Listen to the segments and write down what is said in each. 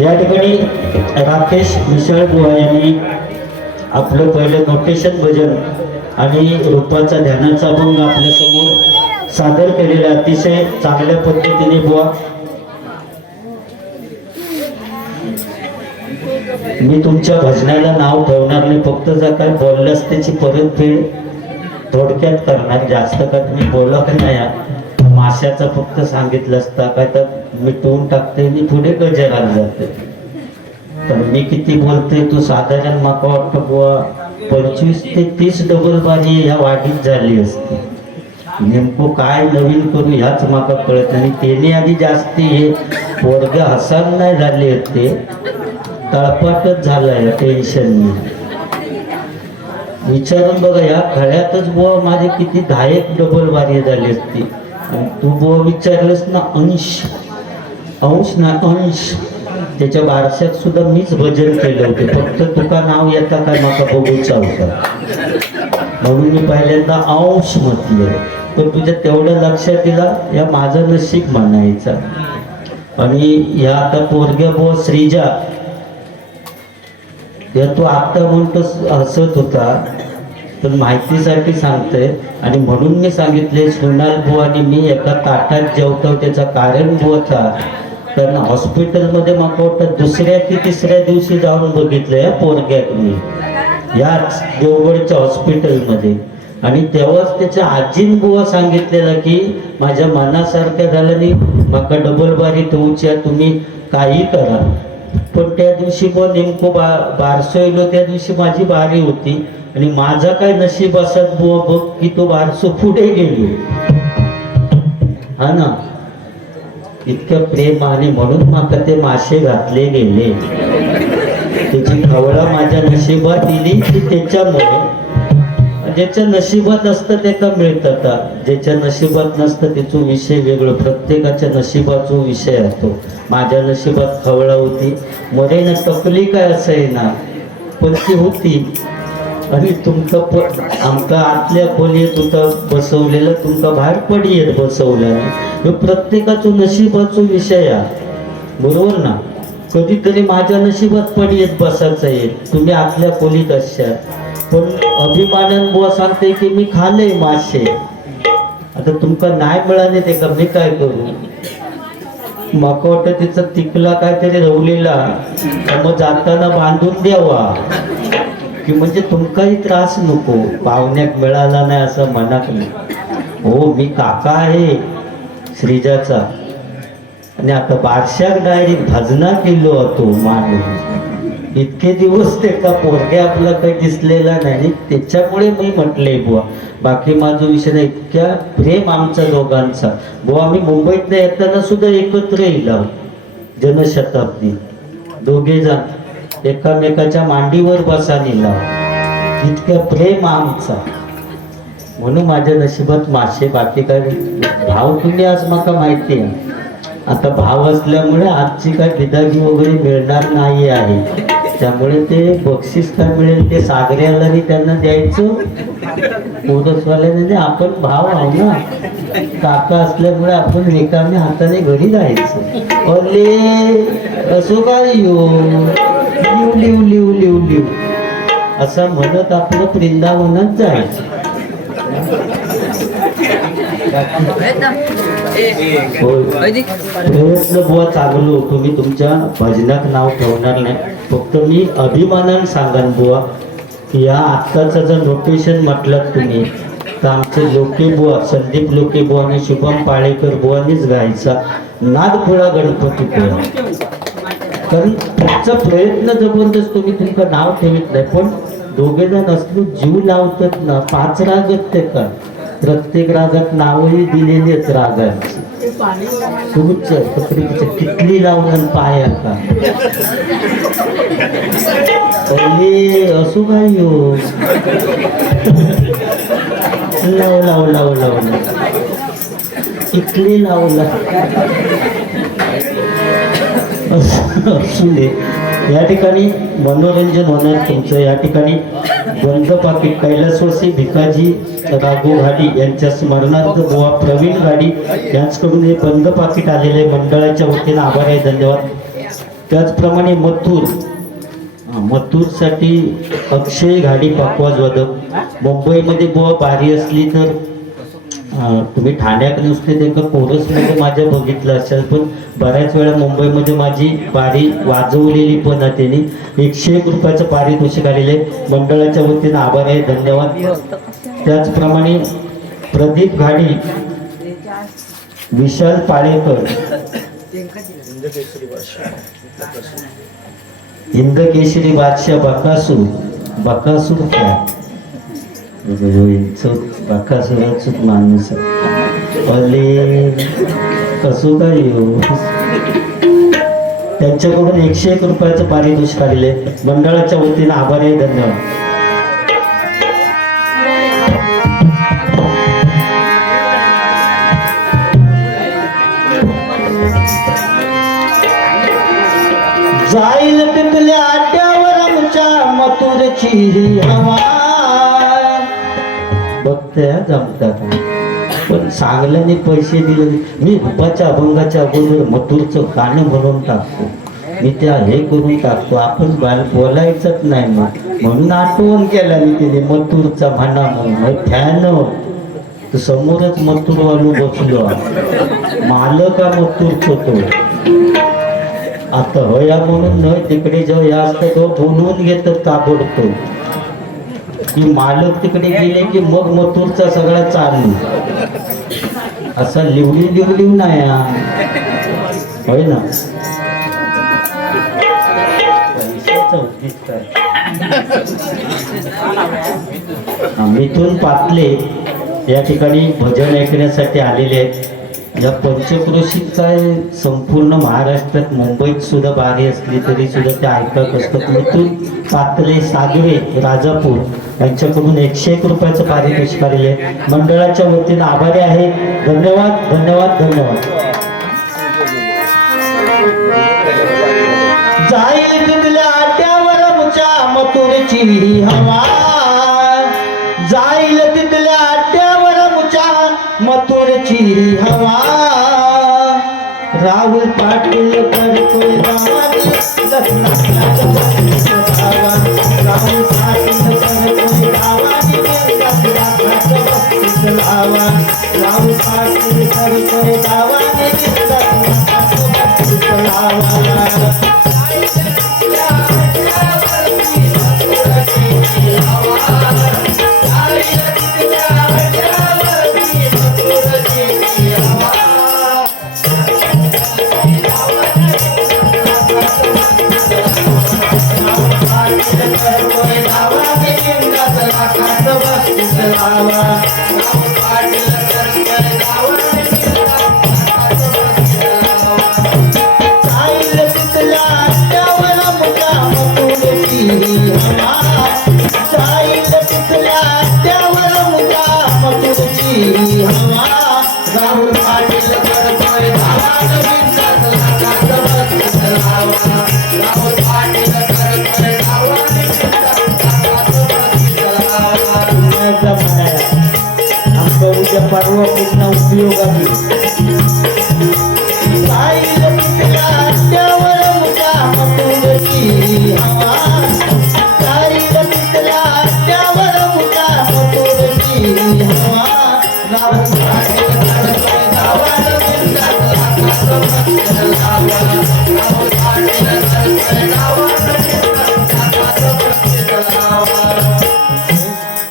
या ठिकाणी राकेश मिसळ बुवा यांनी आपलं पहिलं नोटेशन भजन आणि रूपाचा ध्यानाचा अभंग आपल्या समोर सादर केलेला अतिशय चांगल्या पद्धतीने बुवा. मी तुमच्या भजनाला नाव ठेवणार नाही, फक्त जर काय बोललंच त्याची परतफेड थोडक्यात करणार, जास्त काय तुम्ही बोला की नाही. माश्याचं फक्त सांगितलं असता काय तर मिटवून टाकते मी पुढे गजराला जाते. पण मी किती बोलते तू साधारण माका वाटतं बुवा 25 ते 30 डबल बारी ह्या वाढीत झाली असते. नेमकं काय नवीन करू ह्याच माका कळत नाही. त्याने आधी जास्ती हे पोरग हसन नाही झाले होते, तळपाटच झालाय टेन्शन. विचारून बघा या खळ्यातच बुवा माझे किती 10 डबल बारी झाली असती. तू बुवा विचारलंस ना अंश ना अंश, त्याच्या बारशात सुद्धा मीच भजन केलं होते, फक्त तुका नाव येता काय माका बघूचा होता म्हणून मी पहिल्यांदा अंश म्हटलं. तर तुझ्या तेवढ्या लक्षात दिला या माझं नशीब म्हणायचा. आणि या आता पोरग्या बुवा श्रीजा या तू आत्ता म्हणतो हसत होता, पण माहितीसाठी सांगतोय. आणि म्हणून मी सांगितले सोनाल बुवा आणि मी एका ताटात जेवतो. त्याचं कारण बुवाचा कारण हॉस्पिटलमध्ये मला वाटतं दुसऱ्या की तिसऱ्या दिवशी जाऊन बघितलंय पोरग्यात मी याच देवगडच्या हॉस्पिटलमध्ये. आणि तेव्हाच त्याच्या आजीन बुवा सांगितलेलं की माझ्या मनासारखं झालं नाही, माका डबल बारी ठेवूच्या, तुम्ही काही करा. पण त्या दिवशी बुवा नेमकं बारसो येलो त्या दिवशी माझी बारी होती. आणि माझा काय नशीब असत बुवा बघ की तो बारसो पुढे गेलो, हा ना. इतकं प्रेम आणि म्हणून माका ते मासे घातले गेले. त्याची खवळा माझ्या नशिबात दिली की त्याच्यामुळे ज्याच्या नशिबात असतं त्याला मिळतं, ज्याच्या नशिबात नसतं त्याचा विषय वेगळं. प्रत्येकाच्या नशिबाचा विषय असतो. माझ्या नशिबात खवळा होती, मरे ना टकली काय असं ना, पण ती होती. आणि तुमचं आमका आतल्या खोलीत होतं बसवलेलं, तुमका बाहेर पडीत बसवलं. हे प्रत्येकाचं नशिबाचा विषय आहे, बरोबर ना. कधीतरी माझ्या नशिबात पडीत बसायचं आहे, तुम्ही आतल्या खोलीत अशा. पण अभिमानान बुवा सांगते की मी खाल्ले मासे, आता तुमका नाही मिळाले ते का मी काय करू. माका वाटतं तिचा तिकला काहीतरी रवलेला मग जाताना बांधून द्यावा की म्हणजे तुमकाही त्रास नको, पाहुण्यात मिळाला नाही असं म्हणत नाही. हो मी काका आहे श्रीजाचा, आणि आता बारशाक डायरेक्ट भजना केलो होतो मानून. इतके दिवस ते का पोरगे आपला काही दिसलेला नाही, त्याच्यामुळे मी म्हटले बुवा. बाकी माझा विषय नाही. इतक्या प्रेम आमचा दोघांचा बुवा. मी मुंबईत येताना सुद्धा एकत्र येईल जनशताब्दी, दोघे जण एकामेकाच्या मांडीवर बसानीला. इतकं प्रेम आमचा, म्हणून माझ्या नशिबात मासे. बाकी काय भाव तुम्ही आज माका माहिती आहे. आता भाव असल्यामुळे आजची काय बिदागी वगैरे मिळणार नाही आहे, त्यामुळे ते बक्षीस काय मिळेल ते सागऱ्याला त्यांना द्यायचं, पोरसवाल्याने. आपण भाव आहो ना, काका असल्यामुळे आपण रिकाम्या हाताने घरी जायचं. अले असो काय live live live live live असं म्हणत आपलं वृंदावनात जायचं. प्रयत्न बुवा चांगलो, तुम्ही तुमच्या भजनात नाव ठेवणार नाही, फक्त मी अभिमानाने सांगान बुवा की या आत्ताचं जर नोटेशन म्हटलं तुम्ही तर आमचे लोके बुवा संदीप लोके बुवा आणि शुभम पाळेकर बुवानीच गायचा नादपुळा गणपती पुळा. कारण तुमचा प्रयत्न जबरदस्त, तुम्ही तुमचं नाव ठेवित नाही, पण दोघे जण असलो जीव लावतात ना. 5 राग आहेत ते का, प्रत्येक रागात नावही दिलेलीच रागांची. तुमच्या कितली लावून पाया का असो काय हो. लाव लाव लाव लाव कितली लावला असू दे. या ठिकाणी मनोरंजन होणार तुमचं. या ठिकाणी बंद पाकिट कैलासवासी भिकाजी राघू घाडी यांच्या स्मरणार्थ बुवा प्रवीण घाडी यांच्याकडून हे बंद पाकिट आलेले मंडळाच्या वतीनं आभार आहे, धन्यवाद. त्याचप्रमाणे मथुरसाठी अक्षय घाडी पाकवाज वादक मुंबईमध्ये बुवा बारी असली तर तुम्ही ठाण्यात नुसते ते कोरसमध्ये माझ्या बघितलं असेल, पण बऱ्याच वेळा मुंबईमध्ये माझी बारी वाजवलेली पण आहे. त्यांनी 101 रुपयाचं पारितोषिक आलेले मंडळाच्या वतीनं आभार आहे, धन्यवाद. त्याचप्रमाणे प्रदीप घाडी, विशाल पाळेकर, हिंदकेसरी बादशाह बकासूर काय बकासुराच माणूस अले कसो काय येऊ. त्यांच्याकडून 101 रुपयाचं पारितोषिक आलेले मंडळाच्या वतीनं आभार आहे, धन्यवाद. जाईल पिकल्या आट्यावर आमच्या मथुरची हवा. बघते जमतात, पण चांगल्याने पैसे दिले. मी रूपाच्या अभंगाच्या अगोदर मथुरचं गाणं म्हणून टाकतो, मी त्या हे करून टाकतो. आपण बोलायचंच नाही म्हणून आठवण केला मी तिने मथुरचा म्हणा म्हणून. फॅन समोरच मथुर वालू बसलो, मालक हा मथुरच होतो. आता होया म्हणून न तिकडे जो या असतं तो बोलवून घेतात ताबडतोब की मालक तिकडे गेले की मग मथुरचा सगळा चालू. असा लिवली नाही होय ना. मिथून पातले या ठिकाणी भजन ऐकण्यासाठी आलेले आहेत. या पंचक्रोशीत काय संपूर्ण महाराष्ट्रात मुंबईत सुद्धा बारी असली तरी सुद्धा ते ऐकत असतात. मिथून पातले सागरे राजापूर यांच्याकडून 101 रुपयाचं पारितोषिक आलेले मंडळाच्या वतीनं आभारी आहे, धन्यवाद धन्यवाद धन्यवाद. जाईल तिथल्या आट्यावर आमच्या मथुरची हवा, जाईल तिथल्या आट्यावर आमच्या मथुरची हवा. राहुल पाटील करतोय गावात राहुल पाटील करतोय गावात राहुल पाटील करतोय गावात परवा पूर्ण उपयोगाची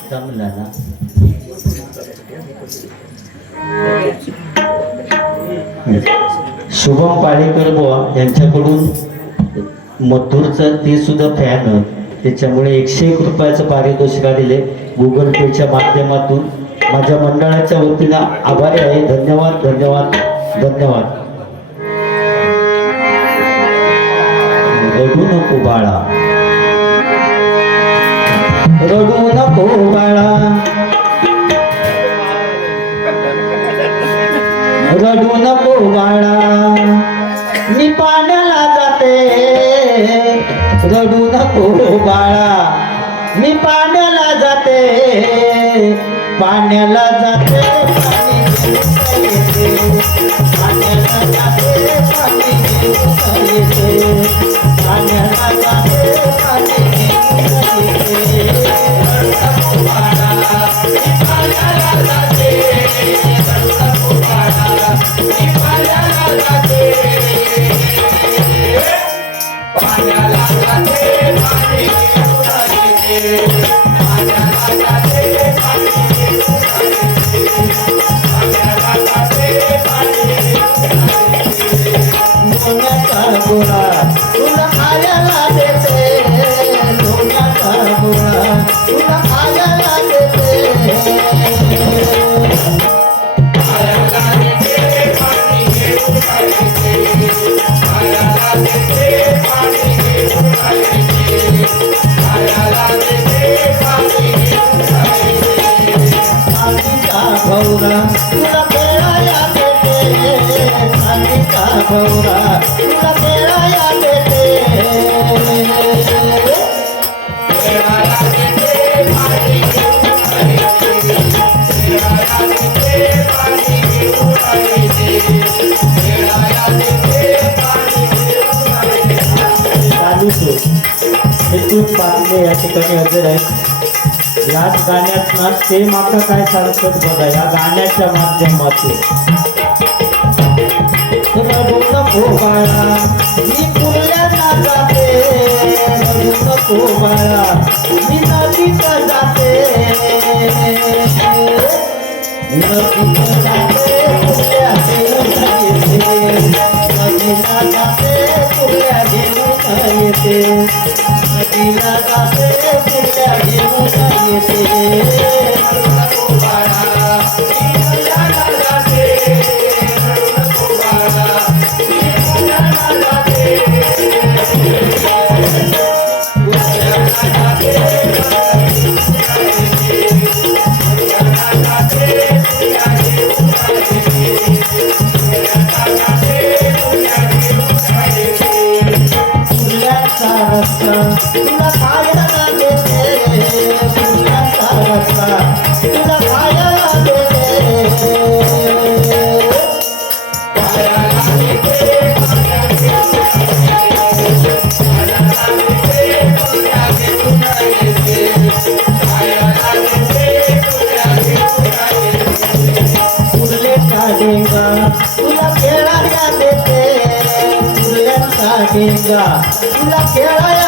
जमला ना. शुभम पाळेकर बुवा यांच्याकडून मथुरचं ते सुद्धा फॅन, त्याच्यामुळे 101 रुपयाचं पारितोषिक दिले गुगल पेच्या माध्यमातून. माझ्या मंडळाच्या वतीनं आभारी आहे, धन्यवाद धन्यवाद धन्यवाद. रडू नको बाळा, रडू नको बाळा, रडू नको बाळा, मी पाण्याला जाते. रडू नको बाळा, मी पाण्याला जाते, पाण्याला जाते, पाण्याला जाते, पाणी पाटले या ठिकाणी हजर आहेत. याच गाण्यात ना ते माका काय सांगतात बघा या गाण्याच्या माध्यमातून. नको बाळा मी पुण्याला जाते, नको बाळा मी नदीत जाते, नदीत जाते पुढल्या घेऊन येते, नदीला जाते पुढल्या घेऊन येते, नदीला जाते पुढल्या घेऊन येते. नको बाळा मी पुण्याला जाते, नको बाळा मी पुण्याला जाते, तुला खायला देते, फुलांचा रस्ता तुला खायला देते, फुलेचा डेंगा तुला खेळायला देते, फुल्यांचा डेंगा तुला खेळायला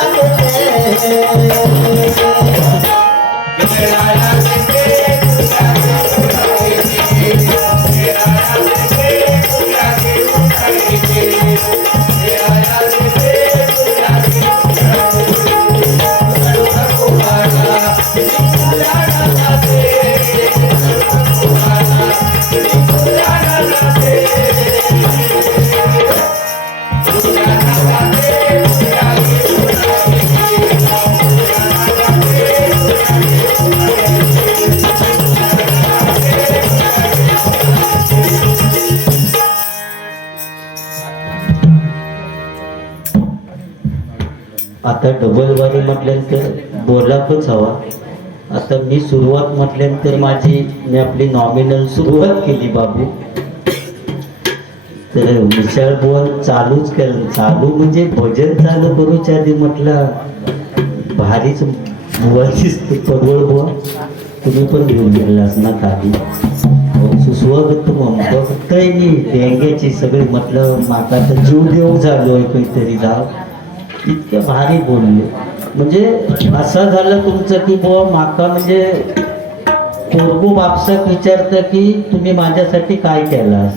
आता डबलवारी म्हटल्यानंतर बोलापच हवा. आता मी सुरुवात म्हटल्यानंतर मी आपली नॉमिनल सुरुवात केली बाबू. तर विशाळ बोल चालूच केलं. चालू म्हणजे भजन चालू करूच्या आधी म्हटलं भारीच बुवाचीच ते पडवळ बुवा तुम्ही पण घेऊन गेलास ना खाली सुस्वागत बघतोय मी डेंग्याची सगळी म्हटलं माका तर जीव देऊ झालोय काहीतरी जाव इतक्या भारी बोलले. म्हणजे असं झालं तुमचं की बुवा माका म्हणजे पोरगू बापसाक विचारतं की तुम्ही माझ्यासाठी काय केलास.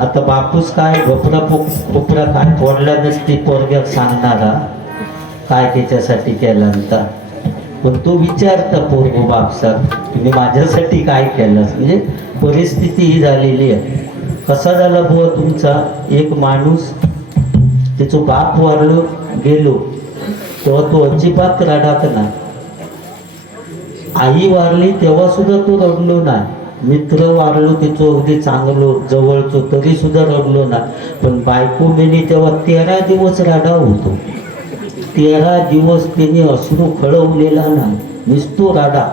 आता बापूस काय कोपरा काय फोडला नसती पोरग्याक सांगणारा काय त्याच्यासाठी केला नव्हता. पण तो विचारता पोरगू बापसाक तुम्ही माझ्यासाठी काय केलास. म्हणजे परिस्थिती ही झालेली आहे. कसा झाला बुवा तुमचा एक माणूस त्याचं बाप वारलो गेलो तेव्हा तो अजिबात रडात नाही. आई वारली तेव्हा सुद्धा तो रडलो नाही. मित्र वारलो त्याचं अगदी चांगलो जवळचो तरी सुद्धा रडलो ना. पण बायको मेली तेव्हा 13 दिवस राडा होतो. 13 दिवस त्याने अश्रू खळवलेला नाही नुसतो राडा.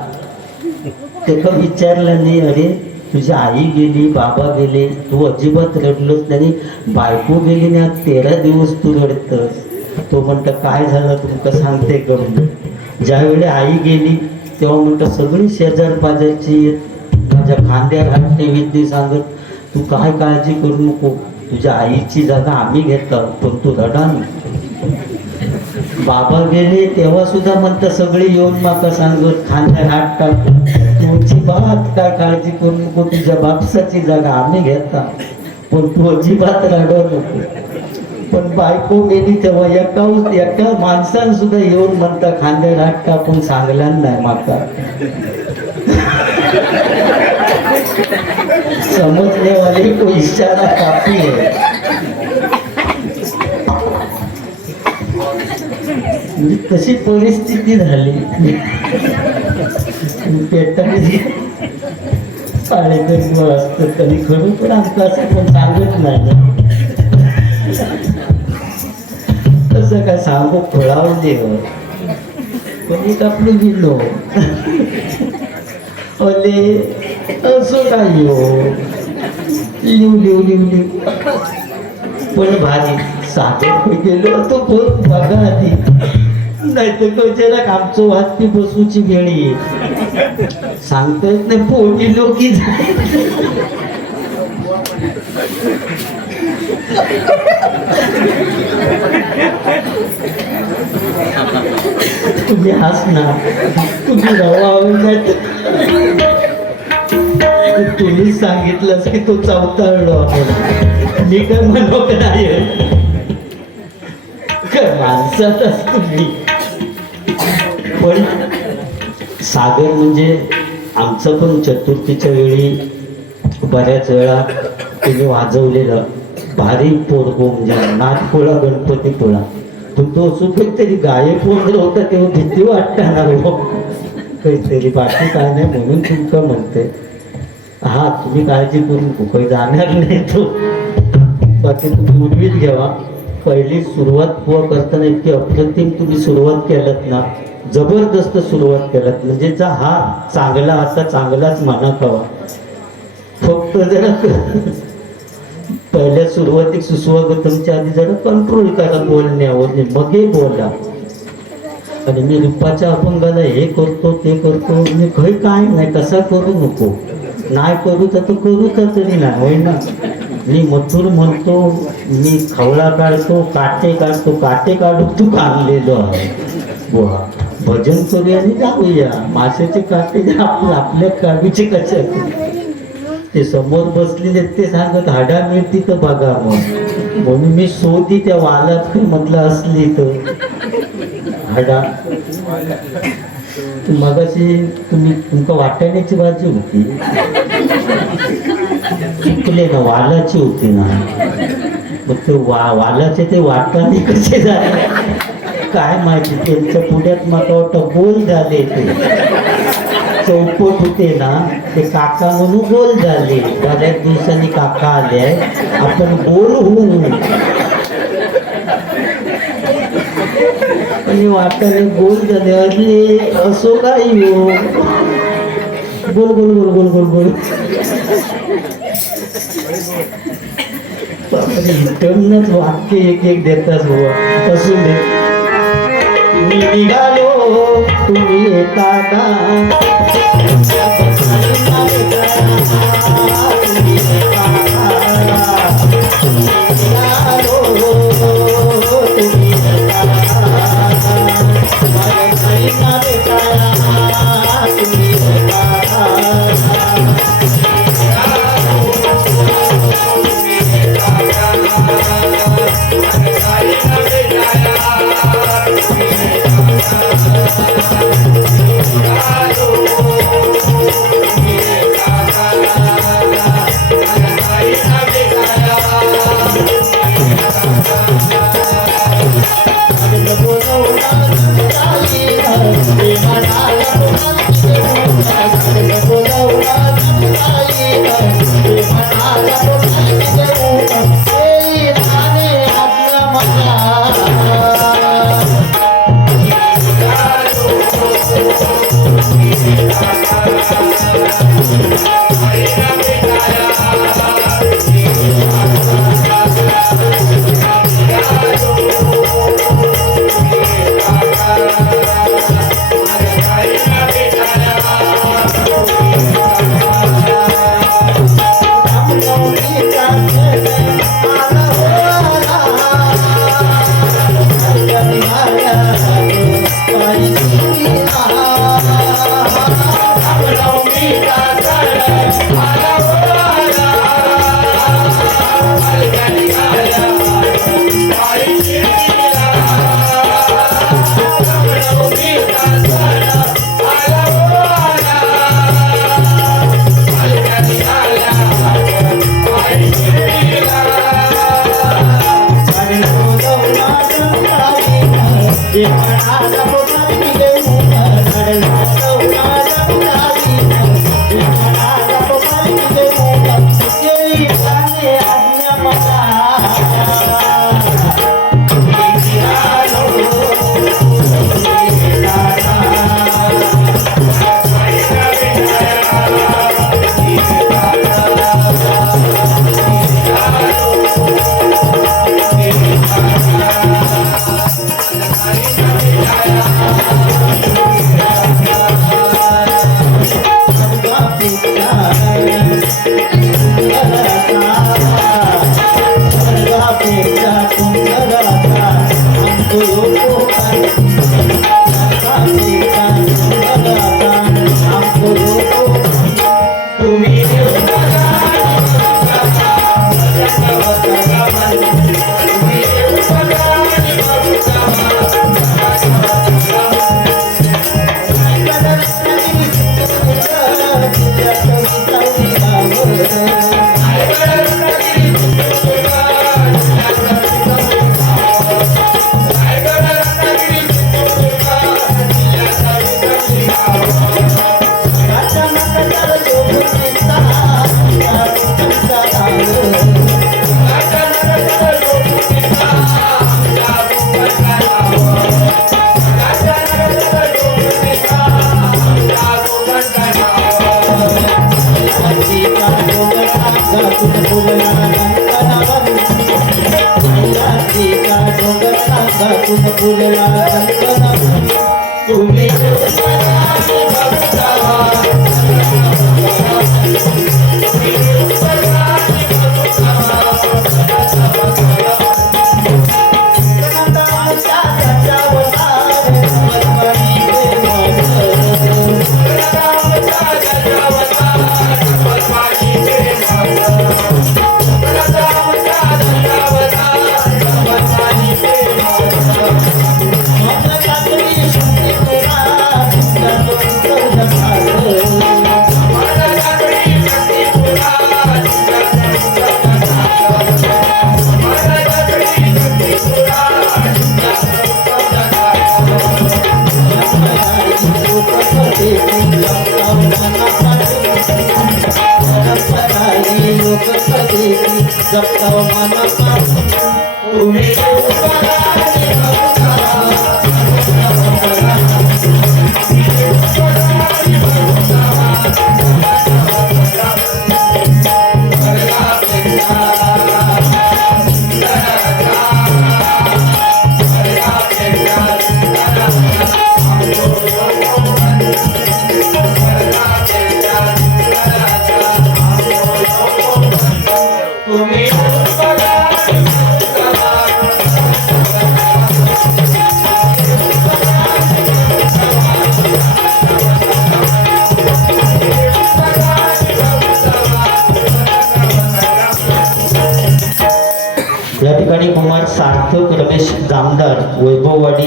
त्याला विचारलं नाही अरे तुझी आई गेली बाबा गेले तू अजिबात रडलोच नाही. बायको गेली ना 13 दिवस तू रडतस. तो म्हणतं काय झालं तुमका सांगते का म्हणजे ज्यावेळी आई गेली तेव्हा म्हणतं सगळी शेजार पाजारची माझ्या खांद्यावर हात ठेवीत सांगत तू काय काळजी करू नको तुझ्या आईची जागा आम्ही घेतो पण तू रडा नाही. बाबा गेले तेव्हा सुद्धा म्हणतं सगळे येऊन माका सांगत खांद्यावर हात टाक तुझी बात काय काळजी करू नको तुझ्या बापसाची जागा आम्ही घेता पण तू अजिबात रडू नको. पण बायको गेली तेव्हा एका माणसानं सुद्धा येऊन म्हणता खांद्यावर हात टाकून सांगला नाही माका. समजने वाले को इशारा काफी है. म्हणजे तशी परिस्थिती झाली पेटाने काळेकरी असतं कधी खरं पण आमचं असं पण सांगत नाही तसं काय सांगू खोळावले पण एक आपलं गेलो अले असं काय हो लिव पण भारी साखर गेलो तो पण बघा आधी नाही तर कचेरा आमचं वाटती बसूची वेळ येईल सांगता येत नाही पोटी लोकी तुम्ही हसणार तुम्ही रवा तुम्ही सांगितलंस की तो चौताळलो आपण मी काय म्हणू नाही काय माणसातच तुम्ही. पण सागर म्हणजे आमचं पण चतुर्थीच्या वेळी बऱ्याच वेळा तिने वाजवलेलं भारी पोरगो म्हणजे नाथपोळा गणपतीपोळा पण तो सुखद तरी गायक वगैरे होता तेव्हा भीती वाटणार हो काहीतरी बाकी काय नाही म्हणून तुमचं म्हणते हा तुम्ही काळजी करून काही जाणार नाही तो बाकी तुम्ही उडवीत घ्यावा. पहिली सुरुवात पोहा करताना इतकी अप्रतिम तुम्ही सुरुवात केलात ना जबरदस्त सुरुवात केलात म्हणजे जा हा चांगला असा चांगलाच मनात हवा. फक्त जरा पहिल्या सुरुवातीक सुस्वागतमच्या आधी जरा कंट्रोल करा बोलण्यावर मग हे बोला. आणि मी रूपाच्या अपंगाला हे करतो ते करतो मी काही काय नाही तसा करू नको नाही करू तर करू तर तरी नाही होय ना. मी मथुर म्हणतो मी खवळा काढतो काटे काढू तू काढलेलो आहे बुवा भजन करूया आणि जाऊया माशाचे काटे आपल्या काढूचे कशा ते समोर बसलेले ते सांगत हाडा मिळती तर बघा मग म्हणून मी शोधी त्या वालात म्हटलं असली तर हाडा मगाशी तुमका वाटाण्याची भाजी होती चुकले ना वालाची होती ना मग ते वालाचे ते वाटाणे कसे झाले काय माहिती त्यांच्या पुढ्यात मला वाटतं गोल झाले ते चौपट होते ना ते काका म्हणून गोल झाले बऱ्याच दिवसांनी काका आले आपण गोल होऊ आणि वाटाणे गोल झाले अरे असो काय हो गोल गोल गोल गोल गोल गोल रिटर्नच वाक्य एक देताच हो असून दे. मी निघालो तुम्ही येता का Hello. जे म्हणाला पोटात घेऊ घडला चौकाला उडाली जे म्हणाला पोटात घेऊ केली त्याने आज्ञा मला या ठिकाणी कुमार सार्थक रमेश जामदार वैभववाडी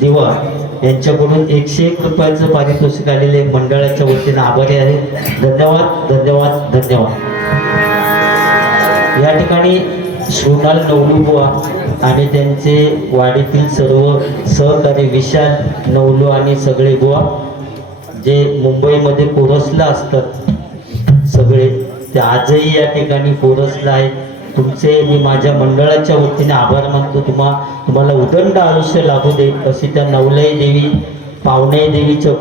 दिवा यांच्याकडून 101 रुपयाचं पारितोषिक आलेले मंडळाच्या वतीने आभारी आहे. धन्यवाद धन्यवाद धन्यवाद. या ठिकाणी सोनाल नवलुबुवा आणि त्यांचे वाडीतील सर्व सहकारी विशाल नवलू आणि सगळे बुवा जे मुंबईमध्ये कोरसला असतात सगळे ते आजही या ठिकाणी कोरसला आहेत. तुमचे मी माझ्या मंडळाच्या वतीने आभार मानतो. तुम्हाला उदंड आयुष्य लाभू दे अशी त्या नवलाई देवी पावनाई देवीच्या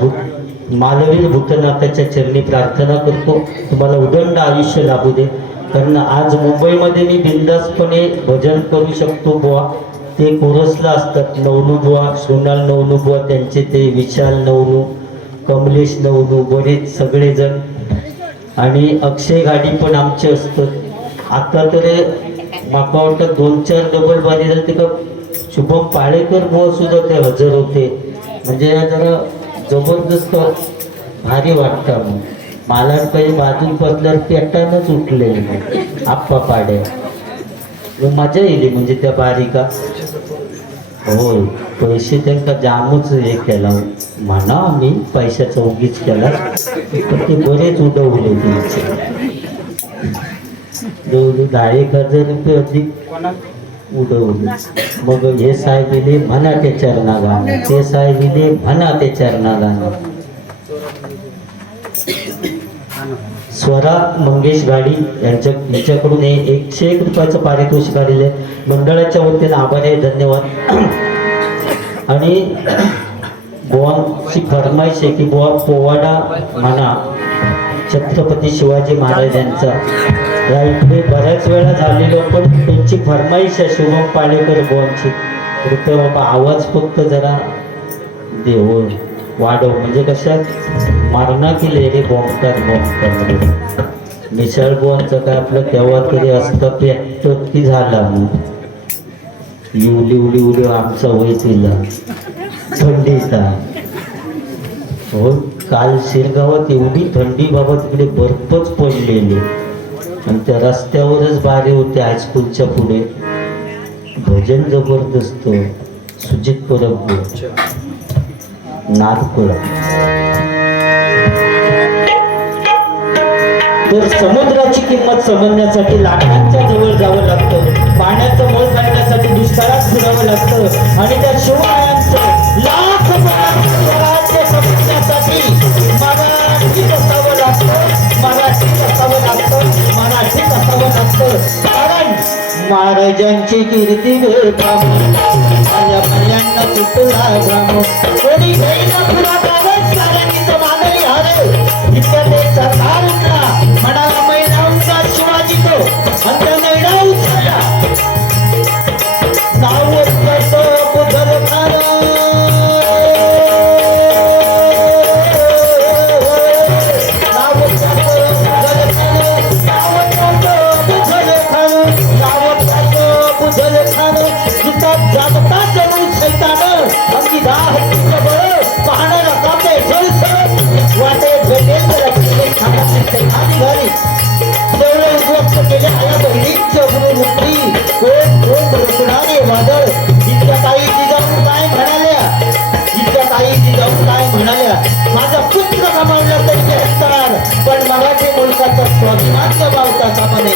मालवीर भूतनाथाच्या चरणी प्रार्थना करतो. तुम्हाला उदंड आयुष्य लाभू दे. कारण आज मुंबईमध्ये मी बिंदासपणे भजन करू शकतो बुवा. ते कोरसला असतात नवलू बुवा, सोनाल नवलू बुवा, त्यांचे ते विशाल नवलू, कमलेश नवलू, बरेच सगळेजण आणि अक्षय गाडी पण आमचे असतात. आता तर माका वाटतं 2-4 डबल बारी झाली ते का शुभम पाळेकर बुवा सुद्धा ते हजर होते. म्हणजे जरा जबरदस्त भारी वाटतं. मग मला काही बाजून बसल्यावर पेटानच उठले आप्पा पाड्या मजा येईल. म्हणजे त्या बारीका होय पैसे त्यांना जामच हे केला म्हणा आम्ही पैशाचा उगीच केला पण ते बरेच उडवले त्यांचे. 10,000 रुपये अधिक उडवली. मग हे साहेबिले म्हणा ते चरणा गाणं, ते साहेबिले म्हणा ते चरणा गाणं. स्वरा मंगेश गाडी यांच्याकडून हे 101 रुपयाचं पारितोषिक आलेलं आहे. मंडळाच्या वतीने आभार आहे, धन्यवाद. आणि बुवांची फरमाईश आहे की बुवा पोवाडा म्हणा छत्रपती शिवाजी महाराज यांचा. या इकडे बऱ्याच वेळा झालेलो, पण त्यांची फरमाईश आहे शुभम पाळेकर बुवांची. कृपया बाबा आवाज फक्त जरा देव वाढव, म्हणजे कशात मारणा केले रे बॉम्बकार. मिसळ बुवांचं काय आपलं तेव्हा तरी असतं पेट की झाला लिवली उडी उडी आमचा वय तिला थंडीचा. हो, काल शिरगावात एवढी थंडी बाबा, तिकडे बर्फच पडलेली आणि त्या रस्त्यावरच बारे होते हायस्कूलच्या पुढे. भजन जबरदस्त, सुजित परब नागपुरा. तर समुद्राची किंमत समजण्यासाठी लाटांच्या जवळ जावं लागतं, पाण्याचं मोल काढण्यासाठी दुष्काळात फिरावं लागतं, आणि त्या शिवरायांचं लाख स्वराज्य समजण्यासाठी मराठीत असावं लागतं, मराठीत असावं लागतं, मराठीत असावं लागतं. कारण महाराजांची कीर्ती पर्यंत तुटला घाम, कोणी घेईना पुढाकार साऱ्यांनीच मानली हरे. इतके सरदारांना म्हणाला मैनाऊचा शिवाजी तो अंत मैनाऊ झाला. नाव करतो बुधर खान, नाव करतो बुधर खान, नाव करतो बुधर खान, नाव करतो बुधर खान. सुतात जागता जणू सैतान, अगदी दाह बळ पाहणार कापे जळसळ वाटे भेटेल तर खाली घाली. तेवढे उद्ध्वस्त केले आया बहिणींच्या गुरुमुक्ती, कोण कोण रचणारे वादळ. इतक्या ताई जिजाऊ काय म्हणाल्या, इतक्या ताई जिजाऊ काय म्हणाल्या, माझा पुत्र कमावला तरी हेक्टर, पण मराठी मुलकाचा स्वाभिमान गमावता कामा नये.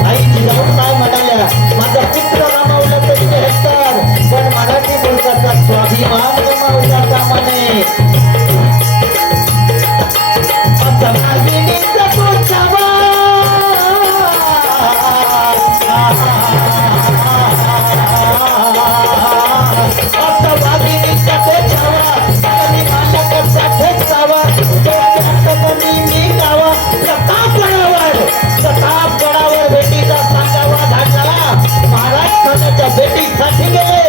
ताई जिजाऊ काय म्हणाल्या, माझा पुत्र कमावला तरी हेक्टर, पण मराठी मुलकाचा स्वाभिमान गमावता कामा नये. भेटीचा सांगावा धाडला, महाराष्ट्राच्या भेटीसाठी गेले.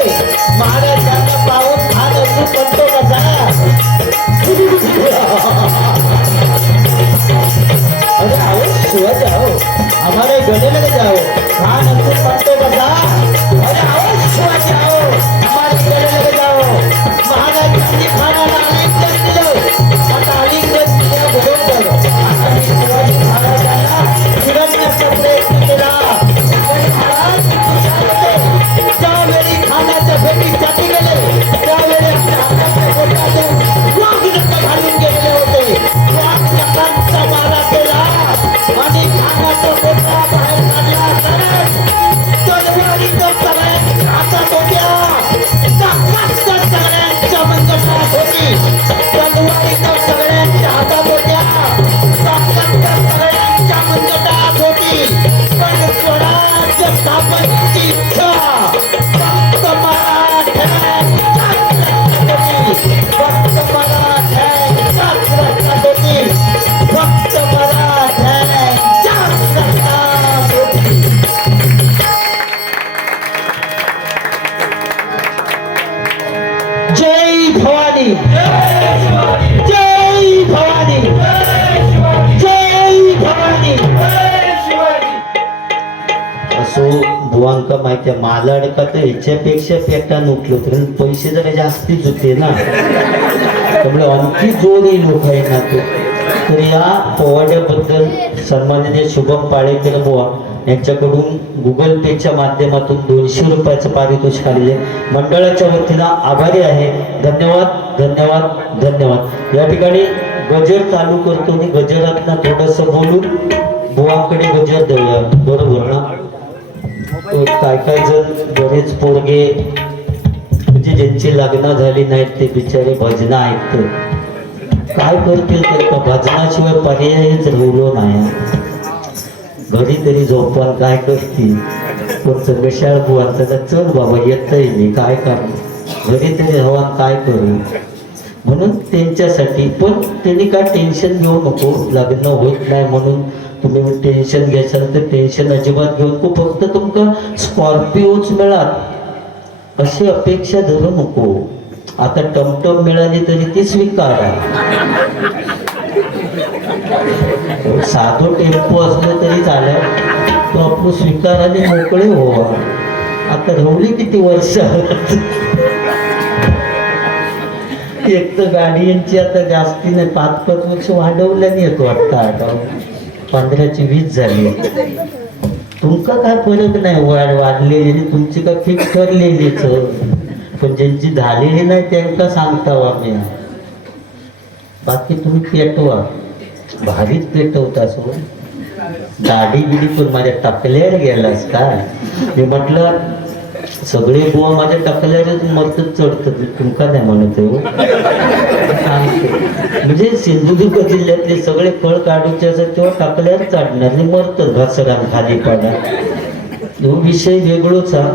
महाराजांना पाहून खान तू म्हणतो कसा, अरे अवश्य जाओ, हमारे गले लग जाओ. खान तू म्हणतो कसा, अरे अवश्य जाओ, हमारे गले लग जाओ. महाराजांनी खानाला आलिंगन दिलं, आता आलिंगन दिल्याबरोबर आता मी शिवाजी महाराजांना फिरवण्याचा प्रयत्न केला. महाराज ज्यावेळी खानाच्या भेटीसाठी गेले, त्यावेळी आपल्या हाताच्या पोटात वाघनख घालून गेलेले होते. वाघनखांचा मारा केला आणि खानाचा पोटा बाहेर काढला. तलवारीच्या सगळ्यांच्या हातात होत्या, ताकद सगळ्यांच्या मनगटात होती. तलवारीच्या सगळ्यांच्या हातात होत्या, ताकद सगळ्यांच्या मनगटात होती. पण स्वराज्य स्थापनेची इच्छा फक्त मराठ्यांच्याच होती, फक्त मराठ्यांच्याच रक्तात होती, फक्त मराठ्यांच्याच रक्तात होती. जय भवानी, जय भवानी, जय भवानी. असो बुवांका माहिती आहे, मालाडका तर ह्याच्यापेक्षा पेटा उठलो, कारण पैसे जरा जास्तीच होते ना, त्यामुळे आणखी जोर लोक आहे ना तो. तर या पोवाड्याबद्दल सन्माननीय शुभम पाळेकर बुवा यांच्याकडून गुगल पेच्या माध्यमातून 200 रुपयाचं पारितोषिक आलेले. मंडळाच्या वतीनं आभारी आहे. धन्यवाद, धन्यवाद, धन्यवाद. या ठिकाणी गजर चालू करतो आणि गजरात ना थोडंसं बोलून बुवांकडे गजर देऊया, बरोबर ना. काय काय जण बरेच पोरगे म्हणजे ज्यांची लग्न झाली नाहीत ते बिचारे भजनं ऐकतात. काय करतील ते भजनाशिवाय पर्यायच राहिलो नाही. घरी तरी झोपण काय करतील. कोणतं विशाळ बुवांचा चल बाबा येतंय मी काय करू, घरी तरी हवान काय करू. म्हणून त्यांच्यासाठी पण त्यांनी काय टेन्शन घेऊ नको. लग्न होत नाही म्हणून तुम्ही टेन्शन घ्याल तर टेन्शन अजिबात घेऊ नको. फक्त तुमका स्कॉर्पिओच मिळात अशी अपेक्षा धरू नको. आता टमटम मिळाली तरी ती स्वीकारा. साधो टेम्पो असलं तरी चालेल, तो आपलं स्वीकाराने मोकळे व्हावा. आता रवली किती वर्ष एक तर गाडी यांची आता जास्ती नाही, 5-5 वर्ष वाढवल्याने येतो वाटतं. आता 15ची 20 झाली. तुमका काय फरक नाही वाढलेली आणि तुमची काय फिक्स ठरलेलीच. पण ज्यांची झालेली नाही त्यांना सांगता आम्ही. बाकी तुम्ही पेटवा, भारीच पेटवता. असो दाढी बिडी पण माझ्या टकल्यावर गेलास काय. मी म्हटलं सगळे बुवा माझ्या टकल्यावरच मरतच चढतात. तुमका नाही म्हणत हो, सांगतो. म्हणजे सिंधुदुर्ग जिल्ह्यातले सगळे फळ काढूचे असत तेव्हा टकल्यावर चढणार आणि मरतच घसरान खाली पडा. तो विषय वेगळोच हा.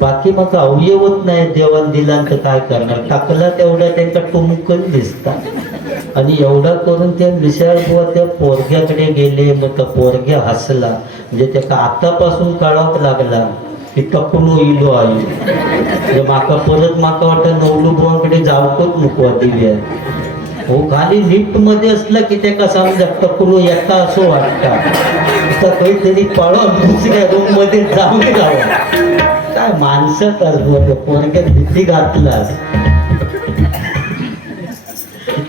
बाकी मग अवयवत नाही देवान दिला तर काय करणार. टाकला तेवढा त्यांचा टुमकन दिसतात. आणि एवढा करून त्या विशाळ बुवा त्या पोरग्याकडे गेले. मग त्या पोरग्या हसला. म्हणजे त्याला आतापासून कळावं लागला की टकलो इलो आई. म्हणजे माका परत माका वाटतं नवलू बुवांकडे जावकच नको दिव्या. हो खाली लिफ्ट मध्ये असला की त्याका समजा टकलो येता असं वाटतं. तर काहीतरी पळून दुसऱ्या रूम मध्ये जाऊन जावं. काय माणसात असं पोरग्यात भीती घातला.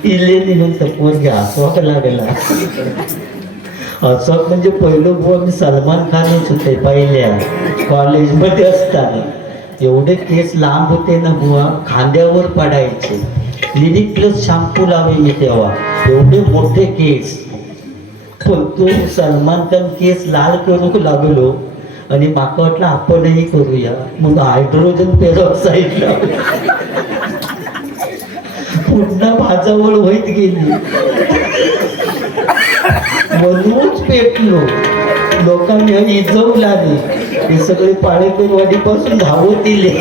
इले निघून तर पोरग्या हसवाक लागला. असं म्हणजे पहिलं बुवा मी सलमान खानच होते पहिल्या कॉलेजमध्ये असताना. एवढे केस लांब होते ना बुवा, खांद्यावर पडायचे. क्लिनिक प्लस शॅम्पू लावे मी तेव्हा. एवढे मोठे केस. पण तो सलमान खान केस लाल करू लागलो आणि माका वाटलं आपणही करूया. मग हायड्रोजन पेरॉक्साईड पुन्हा माझ्यावर होईत गेली. म्हणूनच पेटलो. लोकांनी इजवू लागले. हे सगळे पाळेकरवाडीपासून धावत दिले.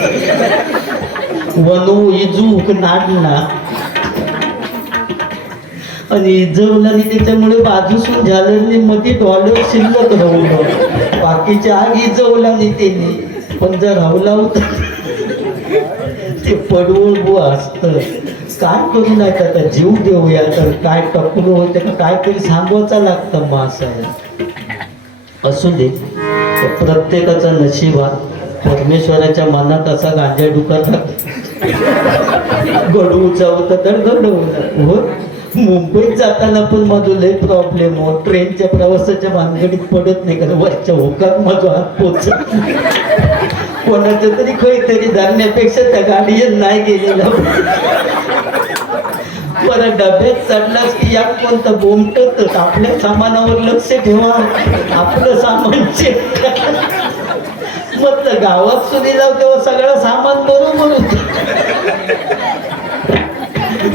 वनू इजूक नाडला आणि इजवला आणि त्याच्यामुळे बाजूसून झालं मध्ये डॉलर शिल्लक राहून. बाकीच्या आग इजवला नाही त्यांनी. पण जर राहुला होता ते पडवळ बुवा असत. काय करू नाही आता जीव देऊया तर काय टकलो होते का काय तरी सांगवायचा लागतं. मग असं असू दे. प्रत्येकाचा नशिबा परमेश्वराच्या मनात असा गांजा डुकाचा घडवूचा होता तर घडवला. हो मुंबईत जाताना पण माझं लय प्रॉब्लेम हो. ट्रेनच्या प्रवासाच्या भानगडीत पडत नाही कारण वरच्या होकात माझा हात पोचत. कोणाचं तरी काहीतरी धरण्यापेक्षा त्या गाडीत नाही गेलेला. परत डब्यात चढलास की या कोणतं बोमटत. आपल्या सामानावर लक्ष ठेवा, आपलं सामान चेक करा. म्हटलं गावात सुधी जाऊ तेव्हा सगळं सामान बरोबर होत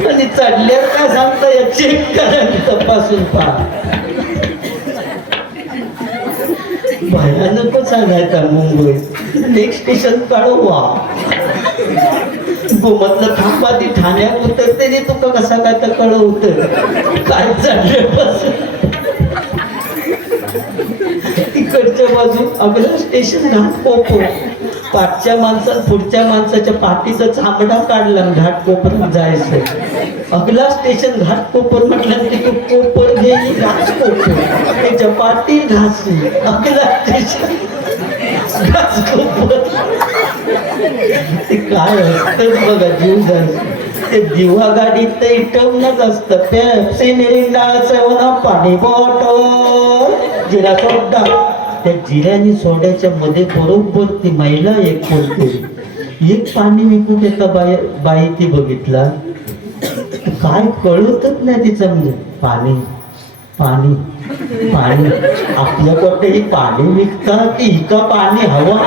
आणि चढल्यावर काय सांगता या चेक करा तपासून पहा. भयानकच सांगायचा मुंबईत. नेक्स्ट स्टेशन कळवा. म्हटलं थांबा ती ठाण्यात उतरते रे. तुका कसा काय तर कळवत काय चाललं. तिकडच्या बाजू अगला स्टेशन घाटकोपर. पाठच्या माणसात पुढच्या माणसाच्या पाठीचा चामडा काढला. घाटकोपर जायचं. अगला स्टेशन घाटकोपर म्हटलं की कोपर गेली घाटकोपर. त्याच्या पाठी घासली. अगला स्टेशन घाटकोपर. ते काय असतंच बघा जीव जायचं. ते दिवा गाडीत तर इटवणच असतं. पेप्सी मिरिंडा सेवन पाणी बॉटल जिरा सोडा. त्या जिऱ्याने सोड्याच्या मध्ये बरोबर ती महिला एक बोलते. एक पाणी विकू घेता बाई ती बघितला काय कळतच नाही तिचं. म्हणजे पाणी पाणी पाणी आपल्याकडे ही पाणी विकतात की इका पाणी हवा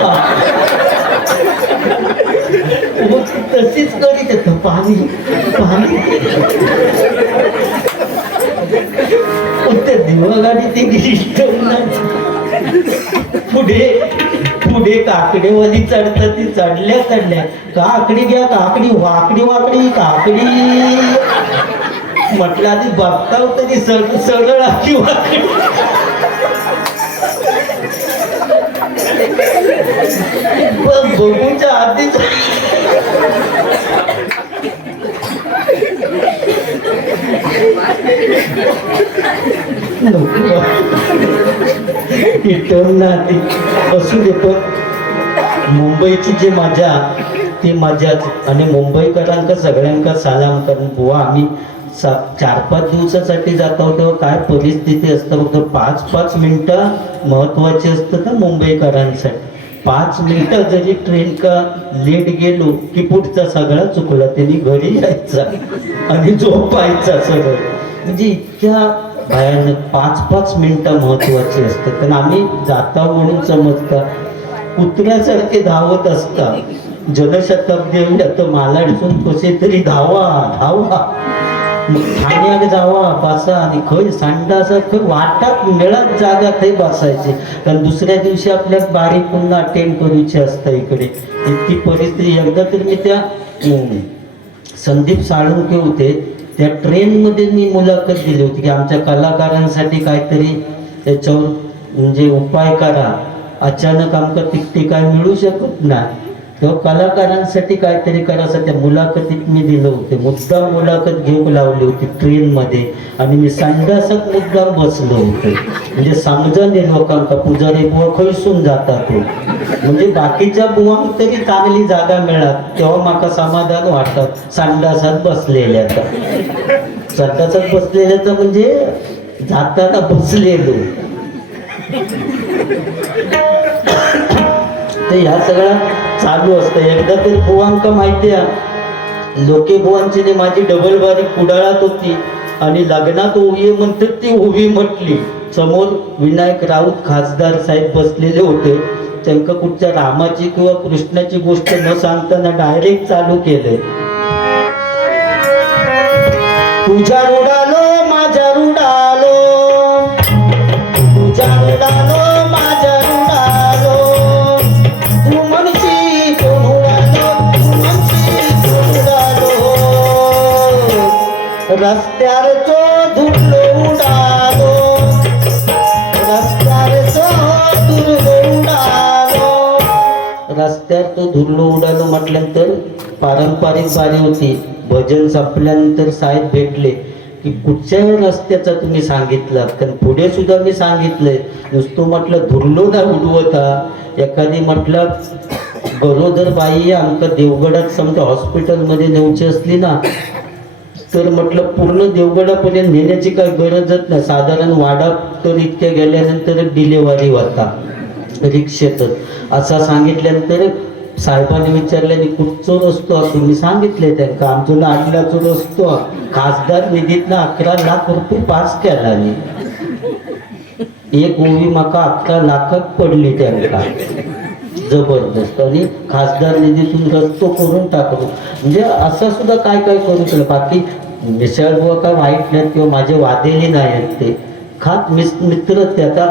मग तशीच करीत येतं पाणी पाणी त्या दिवागाडी ती गिष्ट पुढे पुढे काकडेवाली चढतात ती चढल्या काकडी घ्या काकडी वाकडी वाकडी काकडी म्हटलं आधी बघता होतं ती सरळ आखी वाकडी बघूच्या आधीच असू दे पण मुंबईची जी मजा ती मजाच. आणि मुंबईकरांका सगळ्यांका सलाम करून बुवा आम्ही 4-5 दिवसासाठी जात आहोत तेव्हा काय परिस्थिती असतं फक्त 5-5 मिनिटं महत्वाची असतं का मुंबईकरांसाठी. 5 मिनिटं जरी ट्रेन का लेट गेलो की पुढचा सगळा चुकला त्यांनी घरी यायचा आणि झोपायचा सगळं. म्हणजे इतक्या भयानक 5-5 मिनिटं महत्वाची असतात. पण आम्ही जाता म्हणून समजता कुत्र्यासारखे धावत असतात. जनशताब्दी एवढ्या तर मालाडसून कसे तरी धावा धावा ठाण्यात जावा बसा आणि खंय सांडासा खंय वाटात मिळत जागा थंय बसायची कारण दुसऱ्या दिवशी आपल्या बारी पुन्हा अटेंड करूची असतं इकडे. इतकी परिस्थिती. एकदा तर मी त्या संदीप साळुंके होते त्या ट्रेनमध्ये मी मुलाखत दिली होती की आमच्या कलाकारांसाठी काहीतरी त्याच्यावर म्हणजे उपाय करा. अचानक आमका तिकटी काय मिळू शकत नाही तेव्हा कलाकारांसाठी काहीतरी करायचं त्या मुलाखतीत मी दिलं होतं. मुद्दाम मुलाखत घेऊ लावली होती ट्रेनमध्ये आणि मी संडासात मुद्दाम बसलो होतो. म्हणजे समजणे लोकांका पुजारी बुवा खैसून जातात म्हणजे बाकीच्या बुवांक तरी चांगली जागा मिळात तेव्हा माका समाधान वाटत. संडासात बसलेल्याचा संडासात बसलेल्याचा म्हणजे जाताना बसलेलो. तर ह्या सगळ्या चालू असतं. एकदा तरी बुवांका माहिती आहे लोके बुवांची माझी डबल बारी कुडाळात होती आणि लग्नात ओवी म्हणतात ती ओवी म्हटली. समोर विनायक राऊत खासदार साहेब बसलेले होते. त्यांना कुठच्या रामाची किंवा कृष्णाची गोष्ट न सांगताना डायरेक्ट चालू केले. तुझ्या रुडालो माझ्या रुडालो तुझ्या रुडालो माझ्या रुडालो तू म्हणशी कोण उडालो तू म्हणशी कोण उडालो रस्त्यावरचो धुडलो उडालो रस्त्यावरचो धुडलो उडालो. रस्त्यावर तो धुडलो उडालो म्हटल्यानंतर पारंपरिक बारी होती. भजन संपल्यानंतर साहेब भेटले की कुठच्या रस्त्याचा तुम्ही सांगितलं कारण पुढे सुद्धा मी सांगितलंय. नुसतं म्हटलं धुरलो ना उडवता. एखादी म्हटलं गरोदर बाई आमका देवगडात समजा हॉस्पिटलमध्ये नेऊची असली ना तर म्हटलं पूर्ण देवगडापर्यंत नेण्याची काही गरजच नाही. साधारण वाडा तर इतक्या गेल्यानंतर डिलेवरी होता रिक्षेतच. असा सांगितल्यानंतर साहेबांनी विचारल्याने कुठचो रस्तो तुम्ही सांगितले त्यांना आमचं आडल्याचो रस्तो खासदार निधीतनं 11 लाख रुपये पास केला. एक ओवी माका 11 लाखात पडली त्यांना जबरदस्त आणि खासदार निधीतून रस्तो करून टाकलो. म्हणजे असं सुद्धा काय काय करू शकलं. बाकी मिसळ बुवा काय वाईट नाहीत किंवा माझे वादेली नाहीत ते खात मित्र ते. आता